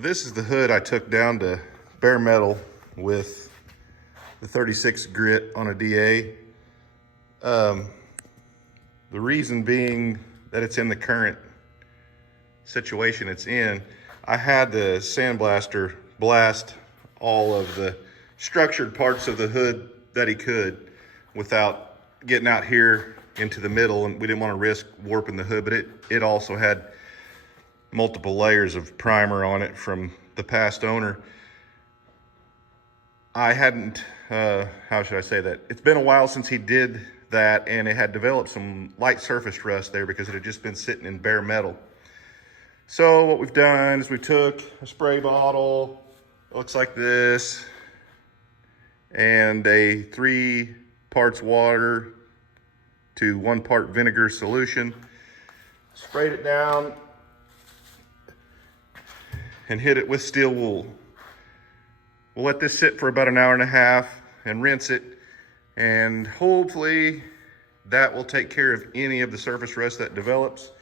This is the hood I took down to bare metal with the 36 grit on a DA. The reason being that it's in the current situation it's in. I had the sandblaster blast all of the structured parts of the hood that he could without getting out here into the middle, and we didn't want to risk warping the hood, but it also had multiple layers of primer on it from the past owner. I hadn't, how should I say that? It's been a while since he did that, and it had developed some light surface rust there because it had just been sitting in bare metal. So what we've done is we took a spray bottle, it looks like this, and a 3 parts water to 1 part vinegar solution. Sprayed it down and hit it with steel wool. We'll let this sit for about an hour and a half and rinse it, and hopefully that will take care of any of the surface rust that develops.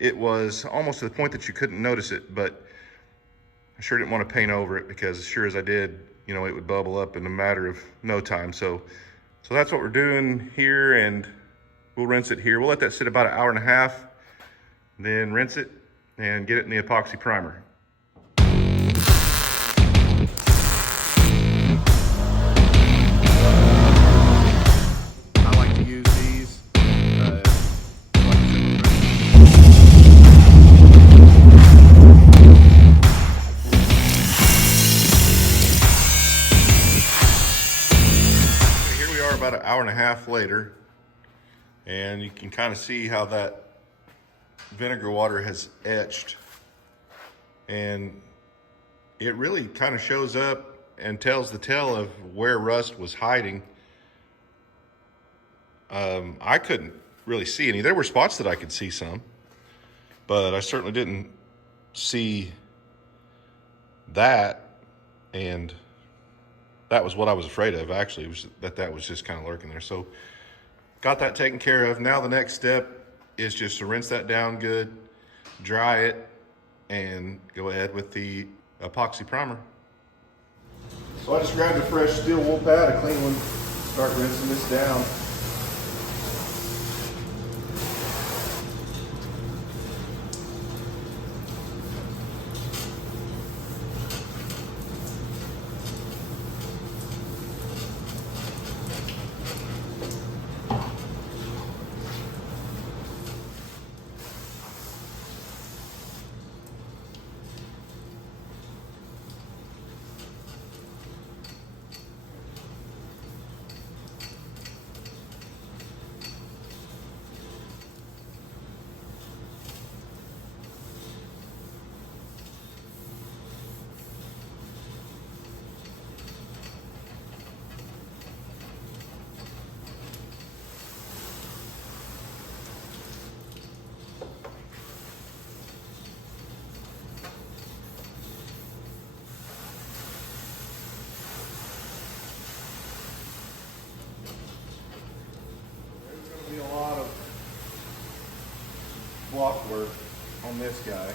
It was almost to the point that you couldn't notice it, but I sure didn't want to paint over it because as sure as I did, you know, it would bubble up in a matter of no time. So that's what we're doing here, and we'll rinse it here. We'll let that sit about an hour and a half, then rinse it and get it in the epoxy primer. I like to use these. Here we are about an hour and a half later, and you can kind of see how that vinegar water has etched, and it really kind of shows up and tells the tale of where rust was hiding. I couldn't really see any. There were spots that I could see some, but I certainly didn't see that, and that was what I was afraid of, actually, was that was just kind of lurking there. So got that taken care of. Now the next step is just to rinse that down good, dry it, and go ahead with the epoxy primer. So I just grabbed a fresh steel wool pad, a clean one, start rinsing this down. Block work on this guy.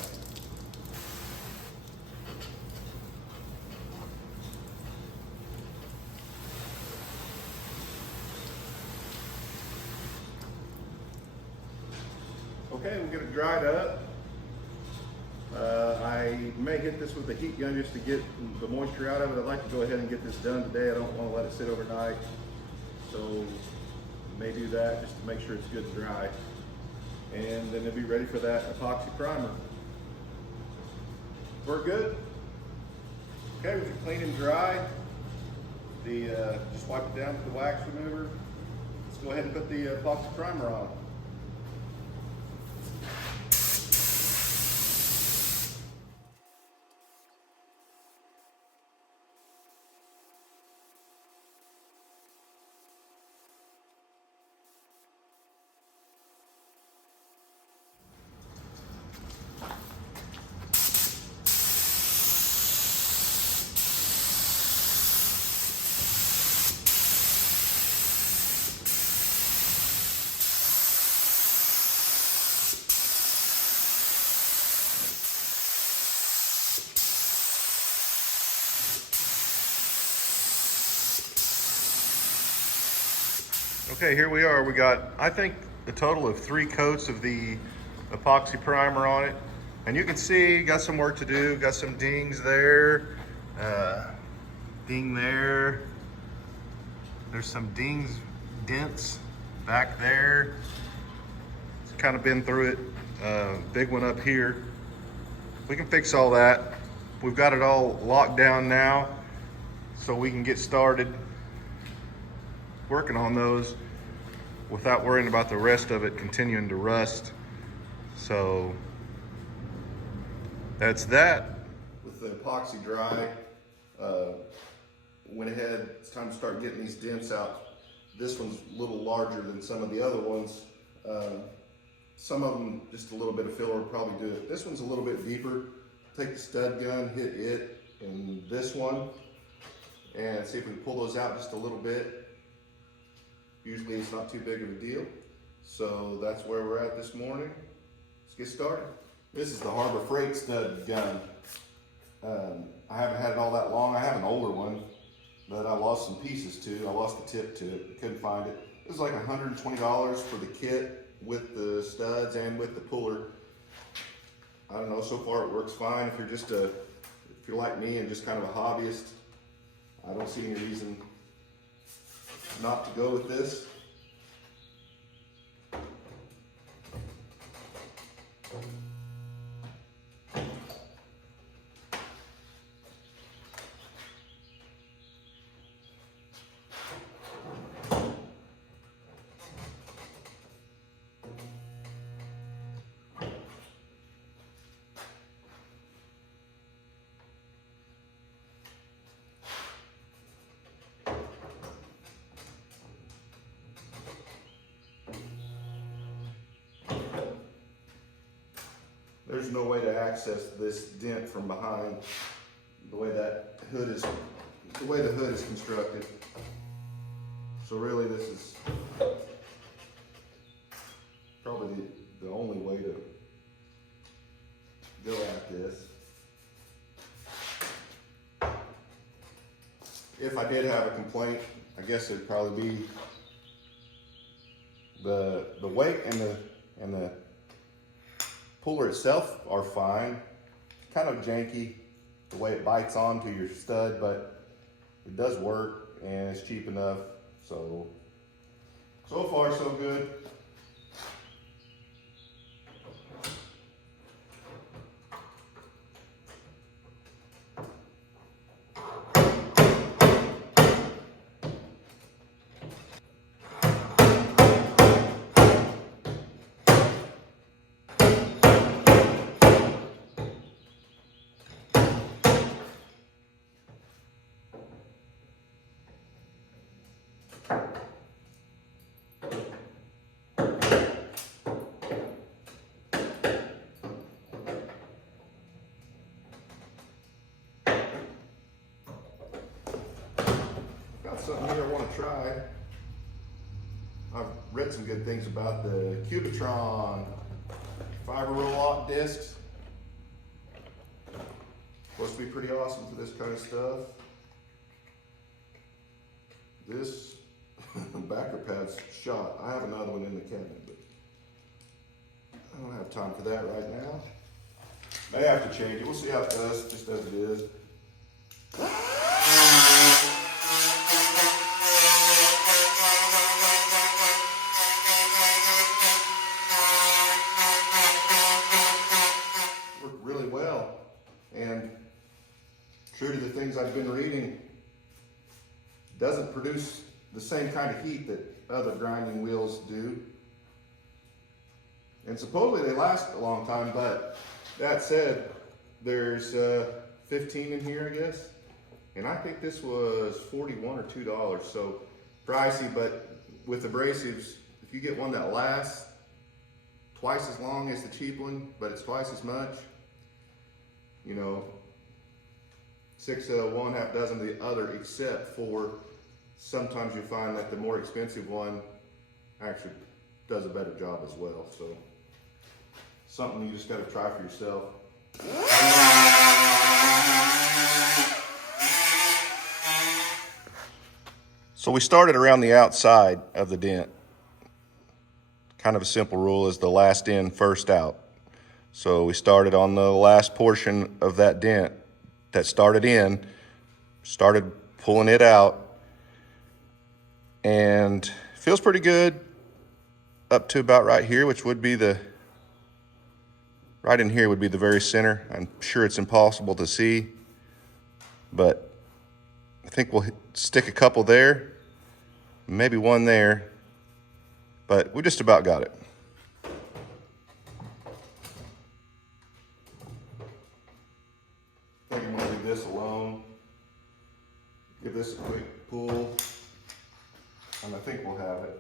Okay, we'll get it dried up. I may hit this with a heat gun just to get the moisture out of it. I'd like to go ahead and get this done today. I don't want to let it sit overnight, so may do that just to make sure it's good and dry. And then it'll be ready for that epoxy primer. We're good. Okay, we can clean and dry. Just wipe it down with the wax remover. Let's go ahead and put the epoxy primer on. Okay, here we are. We got, I think, a total of 3 coats of the epoxy primer on it. And you can see, got some work to do. Got some dings there, ding there. There's some dents back there. It's kind of been through it. Big one up here. We can fix all that. We've got it all locked down now, so we can get started working on those without worrying about the rest of it continuing to rust. So that's that. With the epoxy dry, went ahead, it's time to start getting these dents out. This one's a little larger than some of the other ones. Some of them, just a little bit of filler will probably do it. This one's a little bit deeper. Take the stud gun, hit it and this one, and see if we can pull those out just a little bit. Usually it's not too big of a deal. So that's where we're at this morning. Let's get started. This is the harborfreight stud gun. I haven't had it all that long. I have an older one that I lost some pieces to. I lost the tip to it, couldn't find it. It was like $120 for the kit with the studs and with the puller. I don't know, so far it works fine. If you're like me and just kind of a hobbyist, I don't see any reason not to go with this. There's no way to access this dent from behind the way the hood is constructed. So really this is probably the only way to go at this. If I did have a complaint, I guess it'd probably be the weight and the puller itself are fine. It's kind of janky the way it bites onto your stud, but it does work and it's cheap enough. So far so good. Something here I want to try. I've read some good things about the Cubitron fiber roll lock discs. Supposed to be pretty awesome for this kind of stuff. This backer pad's shot. I have another one in the cabinet, but I don't have time for that right now. May have to change it. We'll see how it does, just as it is. True to the things I've been reading, doesn't produce the same kind of heat that other grinding wheels do. And supposedly they last a long time, but that said, there's 15 in here, I guess. And I think this was $41 or $2, so pricey, but with abrasives, if you get one that lasts twice as long as the cheap one, but it's twice as much, you know, 6 one, half dozen the other, except for sometimes you find that the more expensive one actually does a better job as well. So something you just got to try for yourself. So we started around the outside of the dent. Kind of a simple rule is the last in, first out. So we started on the last portion of that dent that started in, started pulling it out, and it feels pretty good up to about right here, which would be right in here would be the very center. I'm sure it's impossible to see, but I think we'll stick a couple there, maybe one there, but we just about got it. I think I'm gonna leave this alone. Give this a quick pull, and I think we'll have it.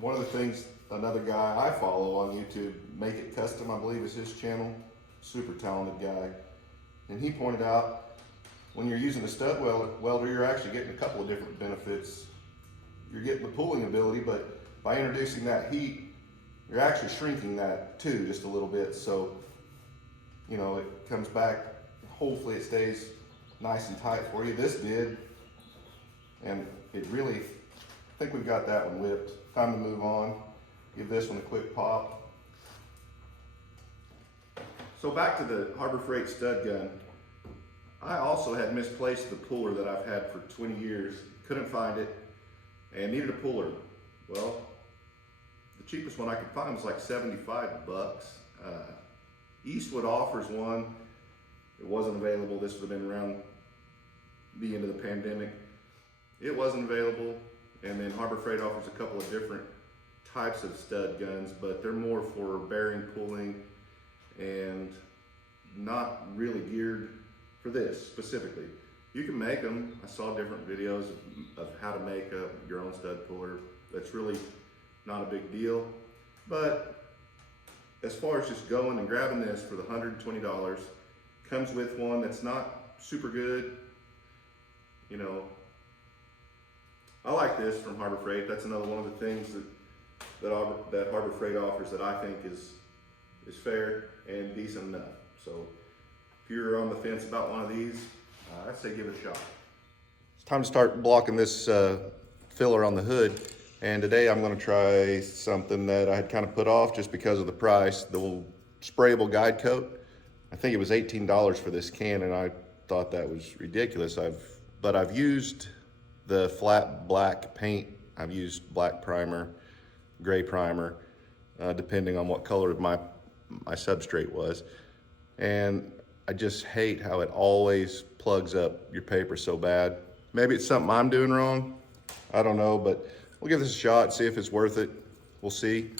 One of the things, another guy I follow on YouTube, Make It Custom, I believe is his channel, super talented guy. And he pointed out, when you're using a stud welder, you're actually getting a couple of different benefits. You're getting the pulling ability, but by introducing that heat, you're actually shrinking that too, just a little bit. So, you know, it comes back, hopefully it stays nice and tight for you. This did, and it really, I think we've got that one whipped. Time to move on. Give this one a quick pop. So back to the Harbor Freight stud gun. I also had misplaced the puller that I've had for 20 years. Couldn't find it and needed a puller. Well, the cheapest one I could find was like 75 bucks. Eastwood offers one. It wasn't available. This would have been around the end of the pandemic. It wasn't available. And then Harbor Freight offers a couple of different types of stud guns, but they're more for bearing pulling and not really geared for this specifically. You can make them. I saw different videos of how to make your own stud puller. That's really not a big deal. But as far as just going and grabbing this for the $120, comes with one that's not super good, you know. I like this from Harbor Freight. That's another one of the things that Harbor Freight offers that I think is fair and decent enough. So if you're on the fence about one of these, I'd say give it a shot. It's time to start blocking this filler on the hood. And today I'm gonna try something that I had kind of put off just because of the price, the little sprayable guide coat. I think it was $18 for this can, and I thought that was ridiculous. But I've used the flat black paint. I've used black primer, gray primer, depending on what color my substrate was. And I just hate how it always plugs up your paper so bad. Maybe it's something I'm doing wrong. I don't know, but we'll give this a shot, see if it's worth it. We'll see.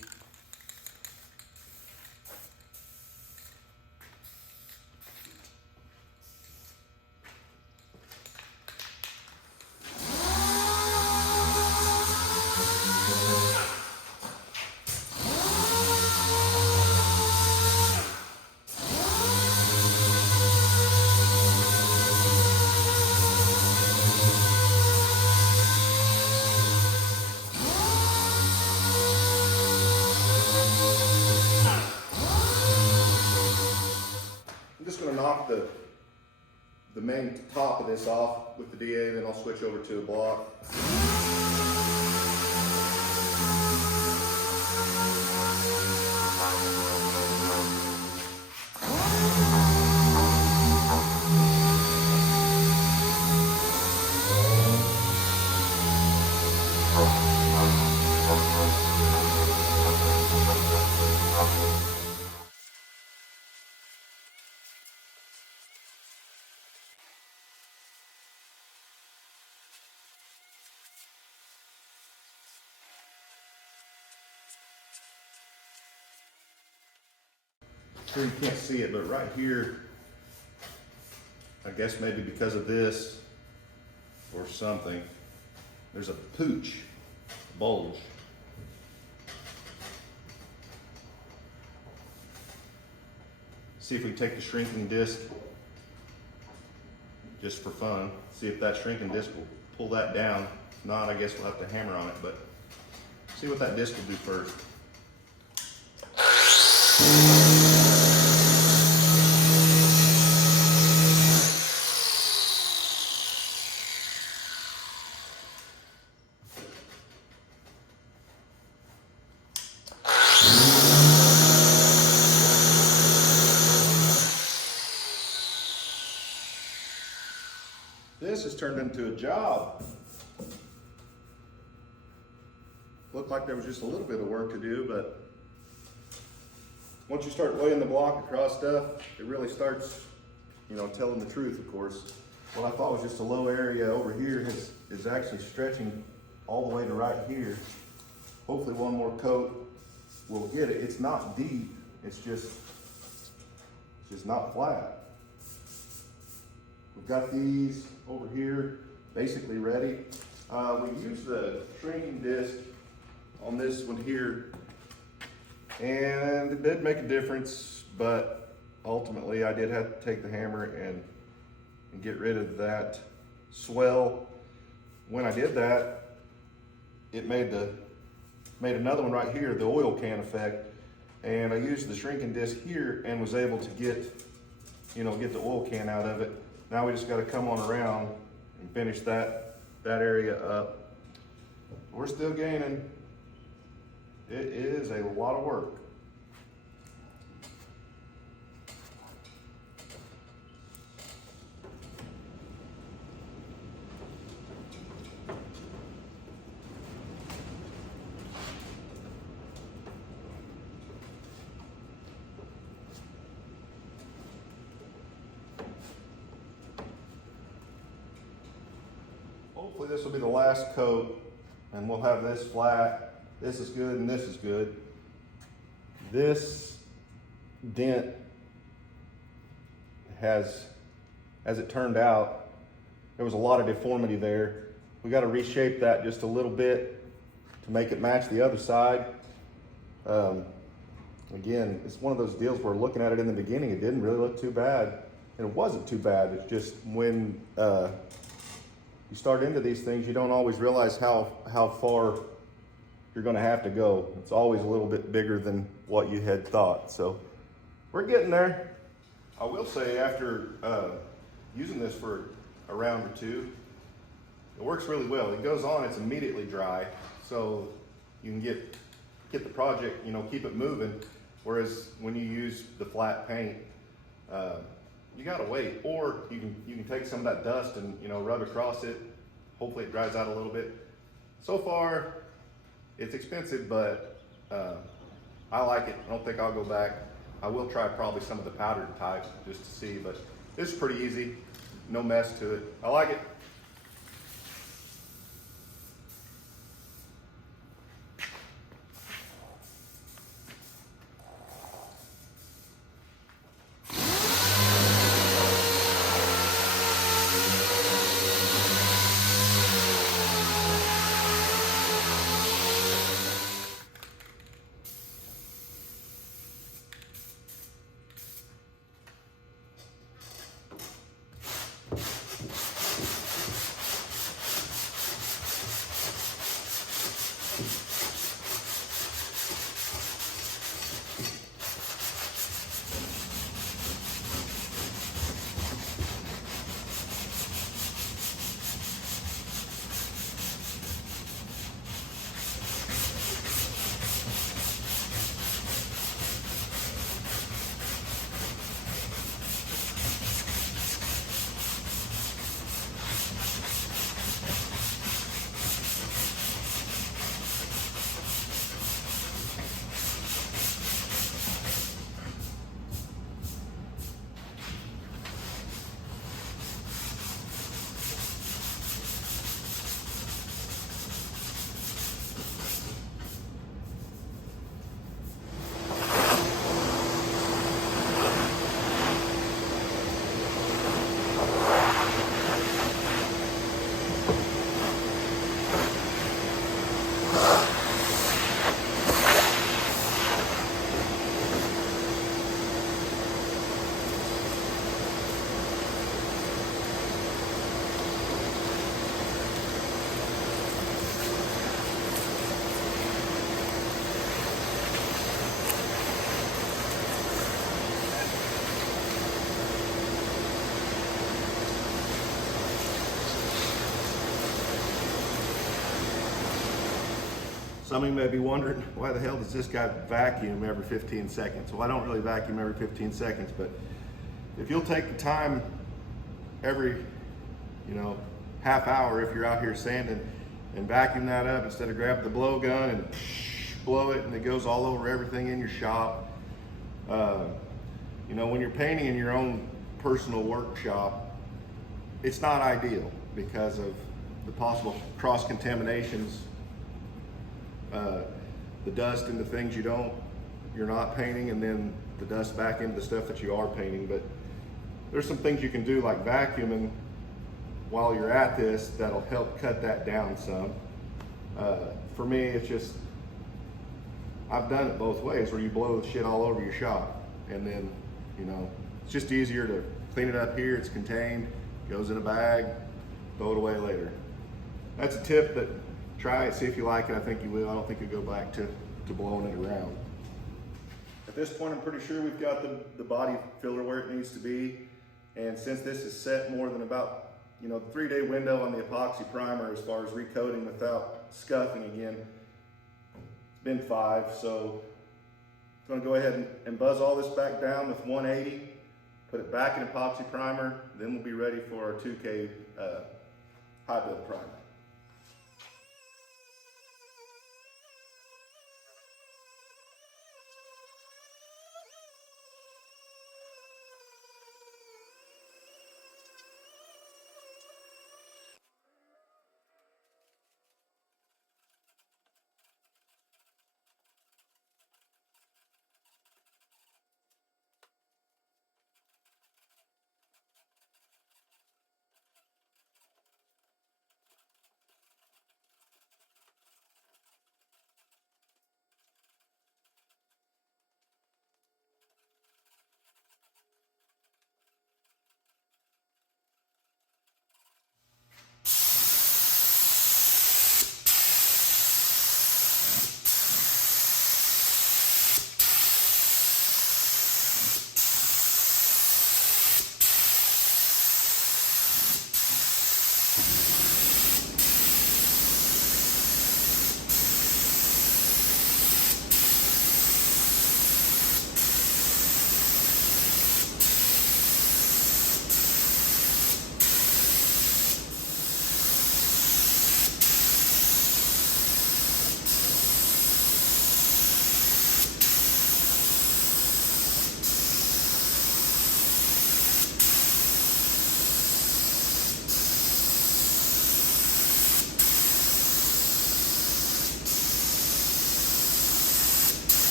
I'm just going to knock the main top of this off with the DA, then I'll switch over to a block. Sure you can't see it, but right here, I guess maybe because of this or something, there's a pooch, bulge. See if we take the shrinking disc just for fun. See if that shrinking disc will pull that down. If not, I guess we'll have to hammer on it, but see what that disc will do first. turned into a job. Looked like there was just a little bit of work to do, but once you start laying the block across stuff, it really starts, you know, telling the truth, of course. What I thought was just a low area over here is actually stretching all the way to right here. Hopefully one more coat will get it. It's not deep, it's just not flat. We've got these over here basically ready. We used the shrinking disc on this one here, and it did make a difference, but ultimately I did have to take the hammer and get rid of that swell. When I did that, it made another one right here, the oil can effect, and I used the shrinking disc here and was able to get the oil can out of it. Now we just got to come on around and finish that area up. We're still gaining. It is a lot of work. Hopefully this will be the last coat and we'll have this flat. This is good and this is good. This dent has, as it turned out, there was a lot of deformity there. We got to reshape that just a little bit to make it match the other side. Again, it's one of those deals where looking at it in the beginning, it didn't really look too bad. And it wasn't too bad. It's just when you start into these things, you don't always realize how far you're going to have to go. It's always a little bit bigger than what you had thought. So we're getting there. I will say after using this for a round or two, it works really well. It goes on, it's immediately dry, so you can get the project, you know, keep it moving. Whereas when you use the flat paint, you gotta wait, or you can take some of that dust and, you know, rub across it. Hopefully it dries out a little bit. So far, it's expensive, but I like it. I don't think I'll go back. I will try probably some of the powdered type just to see, but this is pretty easy. No mess to it. I like it. Some of you may be wondering, why the hell does this guy vacuum every 15 seconds? Well, I don't really vacuum every 15 seconds, but if you'll take the time every, half hour if you're out here sanding and vacuum that up instead of grabbing the blow gun and blow it and it goes all over everything in your shop. You know, when you're painting in your own personal workshop, it's not ideal because of the possible cross contaminations, the dust into things you're not painting, and then the dust back into the stuff that you are painting. But there's some things you can do like vacuuming while you're at this that'll help cut that down some. For me, it's just, I've done it both ways where you blow the shit all over your shop, and then, you know, it's just easier to clean it up here. It's contained, goes in a bag, throw it away later. That's a tip that try it, see if you like it. I think you will. I don't think you'll go back to blowing it around. At this point, I'm pretty sure we've got the body filler where it needs to be. And since this is set more than about, you know, the 3-day window on the epoxy primer as far as recoating without scuffing again, it's been 5. So I'm gonna go ahead and buzz all this back down with 180, put it back in epoxy primer, then we'll be ready for our 2K high build primer.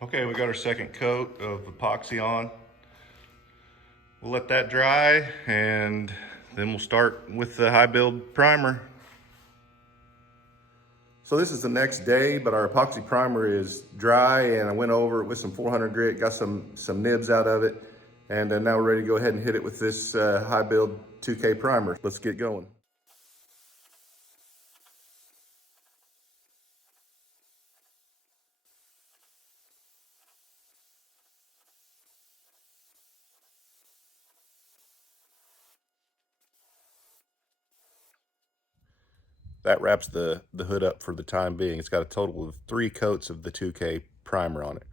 Okay, we got our second coat of epoxy on. We'll let that dry and then we'll start with the high build primer. So this is the next day, but our epoxy primer is dry and I went over it with some 400 grit, got some nibs out of it. And now we're ready to go ahead and hit it with this high build 2K primer. Let's get going. That wraps the hood up for the time being. It's got a total of 3 coats of the 2K primer on it.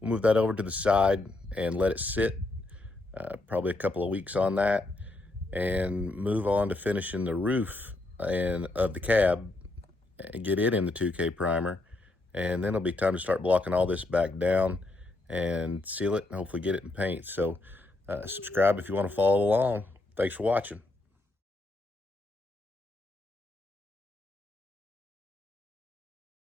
We'll move that over to the side and let it sit, probably a couple of weeks on that, and move on to finishing the roof and of the cab and get it in the 2K primer. And then it'll be time to start blocking all this back down and seal it and hopefully get it in paint. So subscribe if you want to follow along. Thanks for watching.